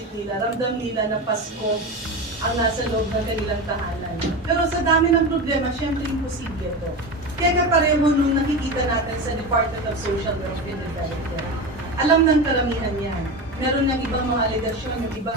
isip nila, ramdam nila na Pasko ang nasa loob ng kanilang tahanan. Pero sa dami ng problema, syempre imposible ito. Kaya pareho nung nakikita natin sa Department of Social Welfare and Development. Alam ng karamihan yan. Meron ng ibang mga alegasyon, yung iba.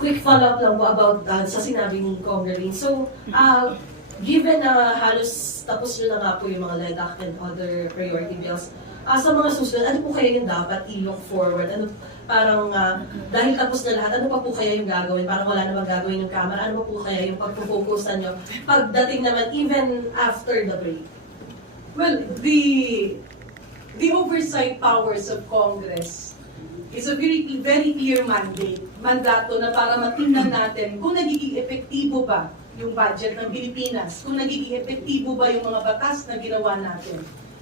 Quick follow-up lang po about sa sinabi ni Congressman. So, given na halos tapos nyo na nga po yung mga LEDAC and other priority bills, sa mga susunod, ano po kaya yung dapat i-look forward? Ano, parang dahil tapos na lahat, ano pa po kaya yung gagawin? Parang wala namang gagawin yung Kamara. Ano pa po kaya yung pagpo-focusan nyo pagdating naman even after the break? Well, the oversight powers of Congress is a very clear mandato na para matingnan natin kung nagiging epektibo ba yung budget ng Pilipinas, kung nagiging epektibo ba yung mga batas na ginawa natin.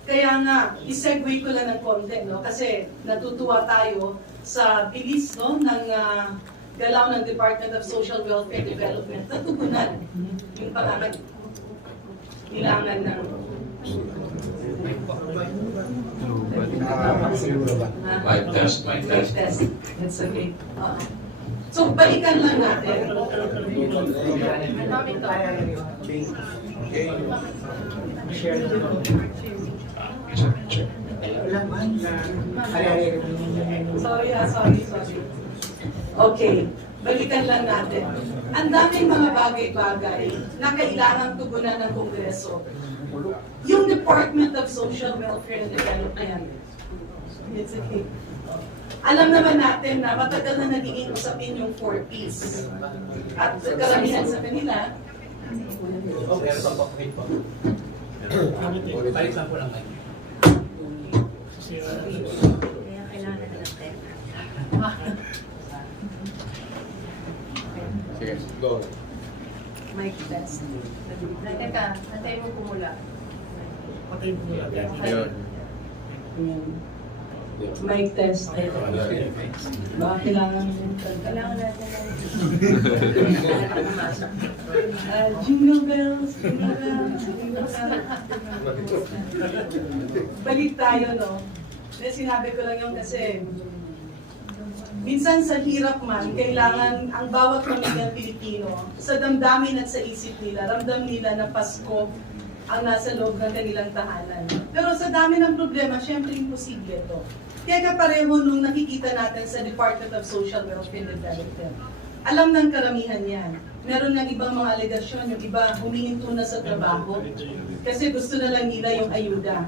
Kaya nga, isegue ko lang ng konti, no? Kasi natutuwa tayo sa bilis, no, ng galaw ng Department of Social Welfare Development na tugunan yung pangangailangan ng Mic test. That's okay. So, balikan lang natin. Sorry. Okay, balikan lang natin. Ang daming mga bagay-bagay na kailangan tugunan ng Kongreso. Yung Department of Social Welfare and Development. It's okay. Alam naman natin na matagal na nagiging usapin yung 4 Ps. At karamihan sa kanila, Balik lang po lang kayo. Kaya kailangan natin ng teka. Sige, go. mic test. Teka, antay mo pumula. Patay po natin. Ayun. Mic test. Baka kailangan Kailangan natin ng jingle bells, jingle bells, jingle bells. Balik tayo, no? Sinabi ko lang yung kasi minsan sa hirap man, kailangan ang bawat pamilyang Pilipino, sa damdamin at sa isip nila, ramdam nila na Pasko ang nasa loob ng kanilang tahanan. Pero sa dami ng problema, syempre imposible ito. Kaya pareho nung nakikita natin sa Department of Social Welfare and Development. Alam ng karamihan yan. Meron ng ibang mga alegasyon, yung iba humihinto na sa trabaho kasi gusto na lang nila yung ayuda.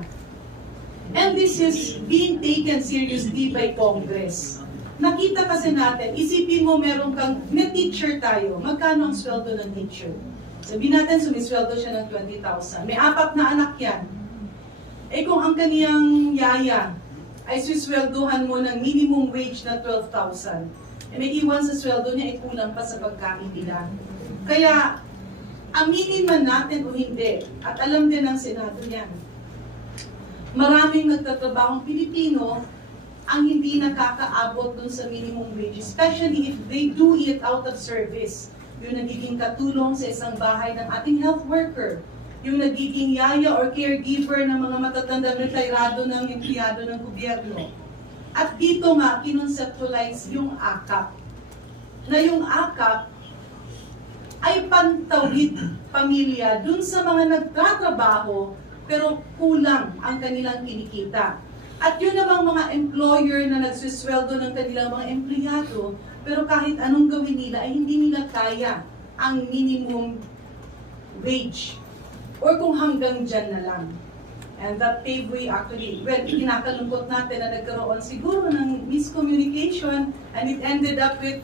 And this is being taken seriously by Congress. Nakita kasi natin, isipin mo meron kang, may teacher tayo, magkano ang sweldo ng teacher? Sabihin natin, sumisweldo siya ng 20,000. May 4 na anak yan. Eh kung ang kaniyang yaya ay susweldohan mo ng minimum wage na 12,000, eh may iwan sa sweldo niya, kulang pa sa pagkain nila. Kaya, aminin man natin o hindi, at alam din ng Senado yan, maraming nagtatrabahong Pilipino ang hindi nakakaabot dun sa minimum wage, especially if they do it out of service. Yung nagiging katulong sa isang bahay ng ating health worker, yung nagiging yaya or caregiver ng mga matatandang retirado ng empleyado ng gobyerno. At dito nga, kinonceptualize yung AKAP. Na yung AKAP ay pantawid pamilya dun sa mga nagtatrabaho pero kulang ang kanilang kinikita. At yun namang mga employer na nagsusweldo ng kanilang mga empleyado, pero kahit anong gawin nila ay hindi nila kaya ang minimum wage. Or kung hanggang dyan na lang. And that paved way actually, well, kinakalungkot natin na nagkaroon siguro ng miscommunication and it ended up with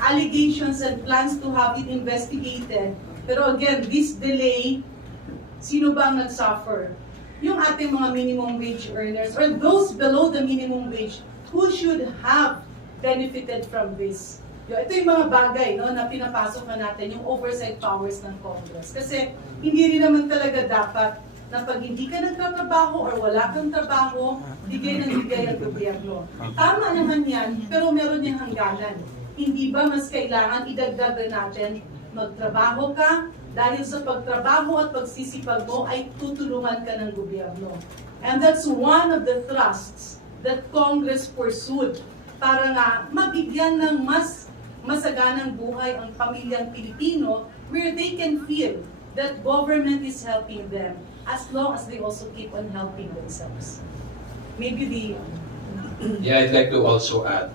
allegations and plans to have it investigated. Pero again, this delay, sino ba ang nag-suffer? Yung ating mga minimum wage earners or those below the minimum wage who should have benefited from this. Ito yung mga bagay, no, na pinapasok na natin, yung oversight powers ng Congress. Kasi hindi rin naman talaga dapat na pag hindi ka nagtatrabaho or wala kang trabaho, bigay ng bigay ang gobyerno. Tama naman yan, pero meron niyang hangganan. Hindi ba mas kailangan idagdag na natin magtrabaho ka, dahil sa pagtrabaho at pagsisipag mo ay tutulungan ka ng gobyerno. And that's one of the thrusts that Congress pursued para nga mabigyan ng mas masaganang buhay ang pamilyang Pilipino where they can feel that government is helping them as long as they also keep on helping themselves. Maybe the... Yeah, I'd like to also add,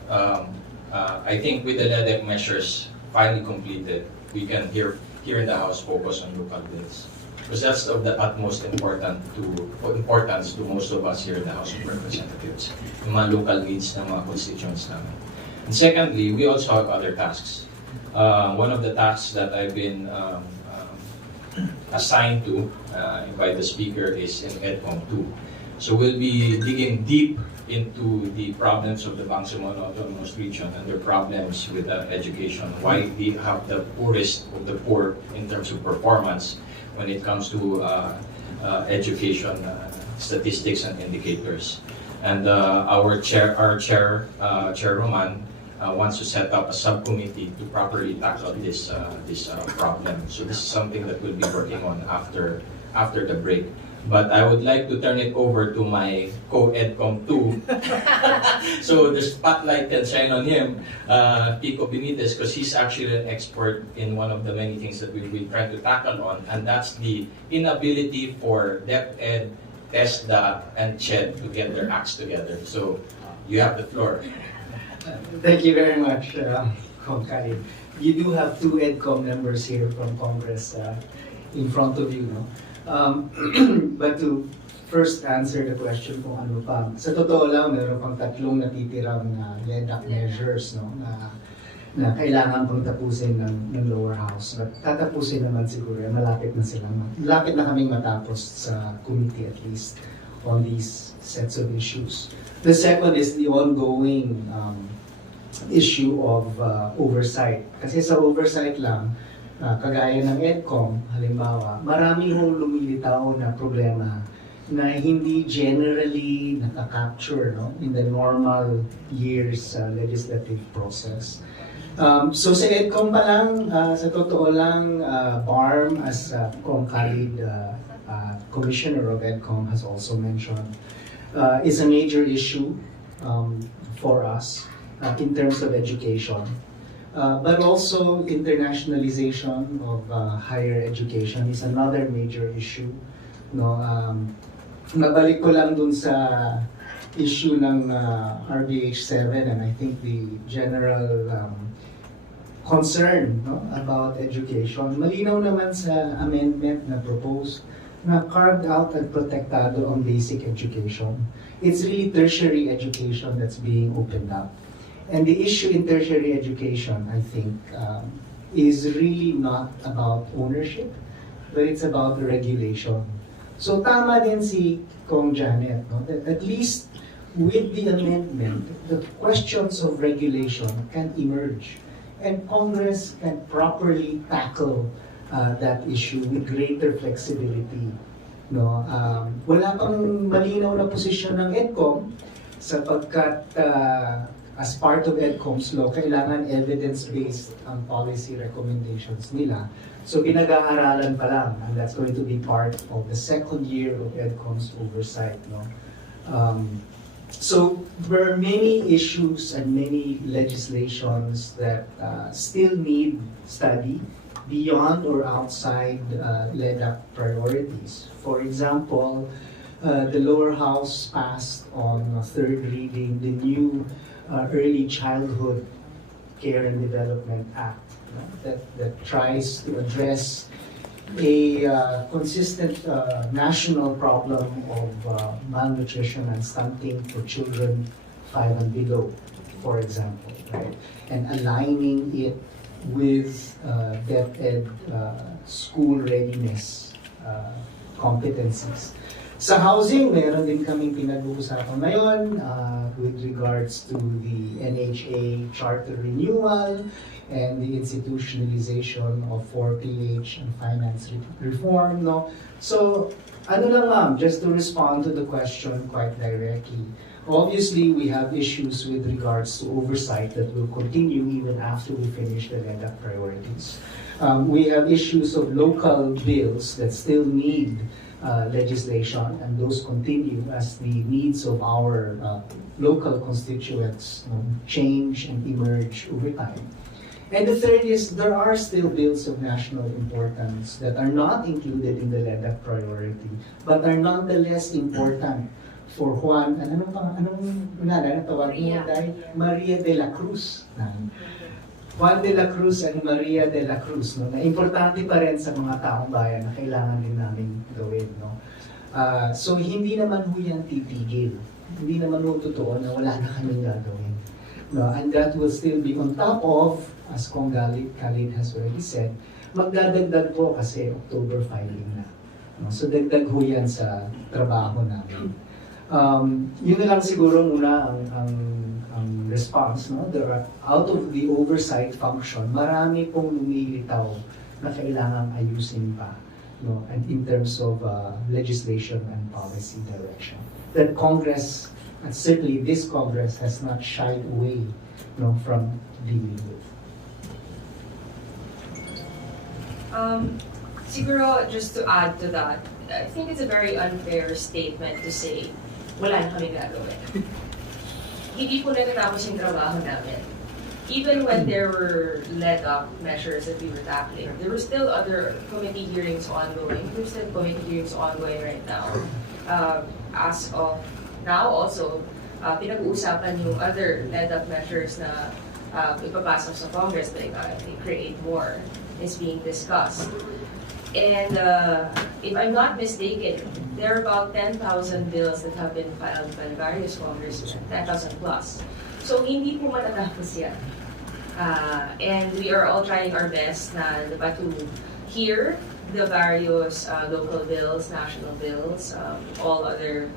I think with the LEDEC measures finally completed, we can here in the House focus on local bills. Because that's of the utmost importance to most of us here in the House of Representatives, yung mga local needs ng mga constituents namin. And secondly, we also have other tasks. One of the tasks that I've been assigned to by the Speaker is in EDCOM 2. So we'll be digging deep into the problems of the Bangsamoro Autonomous Region and their problems with education, why we have the poorest of the poor in terms of performance when it comes to education statistics and indicators. And our chair, Chair Roman, wants to set up a subcommittee to properly tackle this problem. So this is something that we'll be working on after the break. But I would like to turn it over to my co-EDCOM 2. So the spotlight can shine on him, Pico Benitez, because he's actually an expert in one of the many things that we've been trying to tackle on, and that's the inability for DepEd, TESDA, and CHED to get their acts together. So you have the floor. Thank you very much, Kong Khalid. You do have two EDCOM members here from Congress in front of you, no? But to first answer the question kung ano pa, sa totoo lang, meron pang tatlong natitirang LEDAC measures, no, na kailangan pang tapusin ng lower house. But tatapusin naman siguro, malapit na kaming matapos sa committee at least on these sets of issues. The second is the ongoing issue of oversight. Kasi sa oversight lang, kagaya ng EDCOM, halimbawa, marami hong lumilitaw na problema na hindi generally nakaka-capture, no, in the normal years legislative process. So sa EDCOM pa lang, sa totoo lang, BARM, as Kong Khalid, Commissioner of EDCOM, has also mentioned, is a major issue for us in terms of education. But also internationalization of higher education is another major issue. No, nabalik ko lang dun sa issue ng RBH 7 and I think the general concern, no, about education. Malinaw naman sa amendment na proposed na carved out at protektado ang basic education. It's really tertiary education that's being opened up. And the issue in tertiary education, I think, is really not about ownership, but it's about regulation. So tama din si Kong Janet, no? That at least with the amendment, the questions of regulation can emerge. And Congress can properly tackle that issue with greater flexibility. No? Wala pang malinaw na posisyon ng EDCOM sapagkat as part of EDCOM's law, kailangan evidence-based ang policy recommendations nila. So pinag-aaralan pa lang, and that's going to be part of the second year of EDCOM's oversight. No? So there are many issues and many legislations that still need study beyond or outside LEDAC priorities. For example, the lower house passed on third reading the new Early Childhood Care and Development Act, that tries to address a consistent national problem of malnutrition and stunting for children 5 and below, for example, right? And aligning it with DepEd school readiness competencies. Sa housing, meron din kaming pinag-uusapan ngayon with regards to the NHA charter renewal and the institutionalization of 4PH and finance reform. No? So, ano lang ma'am, just to respond to the question quite directly. Obviously, we have issues with regards to oversight that will continue even after we finish the LEDAC priorities. We have issues of local bills that still need legislation, and those continue as the needs of our local constituents change and emerge over time. And the third is there are still bills of national importance that are not included in the LEDAC priority, but are nonetheless important for Juan, anong pangalan tawag mo, Maria de la Cruz. Juan de la Cruz and Maria de la Cruz, no, na importante pa rin sa mga taong bayan na kailangan din namin gawin. No? So hindi naman ho yan titigil. Hindi naman ho totoo na wala na kaming gagawin. No? And that will still be on top of, as Kong Khalid has already said, magdadagdag po kasi October filing na. No? So dagdag ho yan sa trabaho namin. Yun na lang siguro muna ang response, no? There are, out of the oversight function, marami pong lumilitaw na kailangang ayusin pa, no? And in terms of legislation and policy direction, that Congress, and certainly this Congress, has not shied away, no, from dealing with. Siguro, just to add to that, I think it's a very unfair statement to say, wala na kami gagawin. Hindi po natatapos yung trabaho namin. Even when there were let-up measures that we were tackling, there were still other committee hearings ongoing. There were still committee hearings ongoing right now. As of now also, pinag-uusapan yung other let-up measures na ipapasok sa Congress, like create more, is being discussed. And if I'm not mistaken, there are about 10,000 bills that have been filed by various congressmen, 10,000 plus. So hindi po matatapos yan. And we are all trying our best na diba, to hear the various local bills, national bills, all other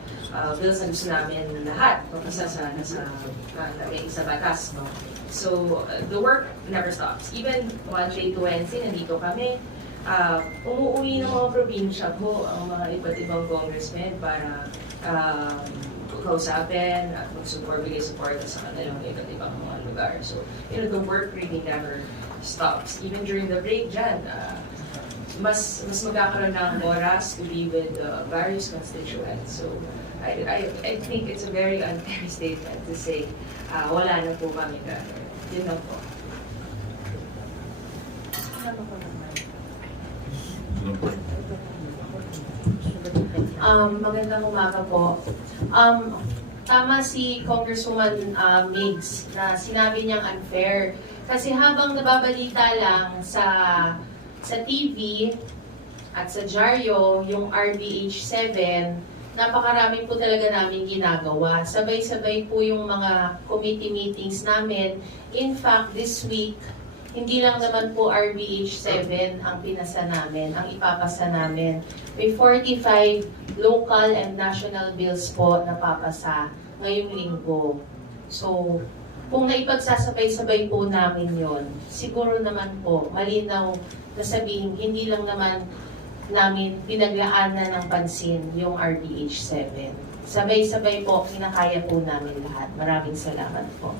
bills na gusto namin lahat, isa sa batas. No? So the work never stops. Even Monday to Wednesday, nandito kami. Umuwi ng mga probinsya po ang mga iba't ibang congressmen para kausapin at bigay support sa kanilang iba't ibang mga lugar. So, the work really never stops. Even during the break dyan, mas magkakaroon ng oras to be with various constituents. So, I think it's a very unfair statement to say, wala na po kami gagawin. Yun lang po. Magandang umaga po. Tama si Congresswoman Migs na sinabi niyang unfair. Kasi habang nababalita lang sa TV at sa dyaryo yung RBH 7, napakarami po talaga namin ginagawa. Sabay-sabay po yung mga committee meetings namin. In fact, this week, hindi lang naman po RBH 7 ang pinasa namin, ang ipapasa namin. May 45 local and national bills po na papasa ngayong linggo. So, kung naipagsasabay-sabay po namin yon, siguro naman po, malinaw na sabihin, hindi lang naman namin pinaglaanan ng pansin yung RBH 7. Sabay-sabay po, kinakaya po namin lahat. Maraming salamat po.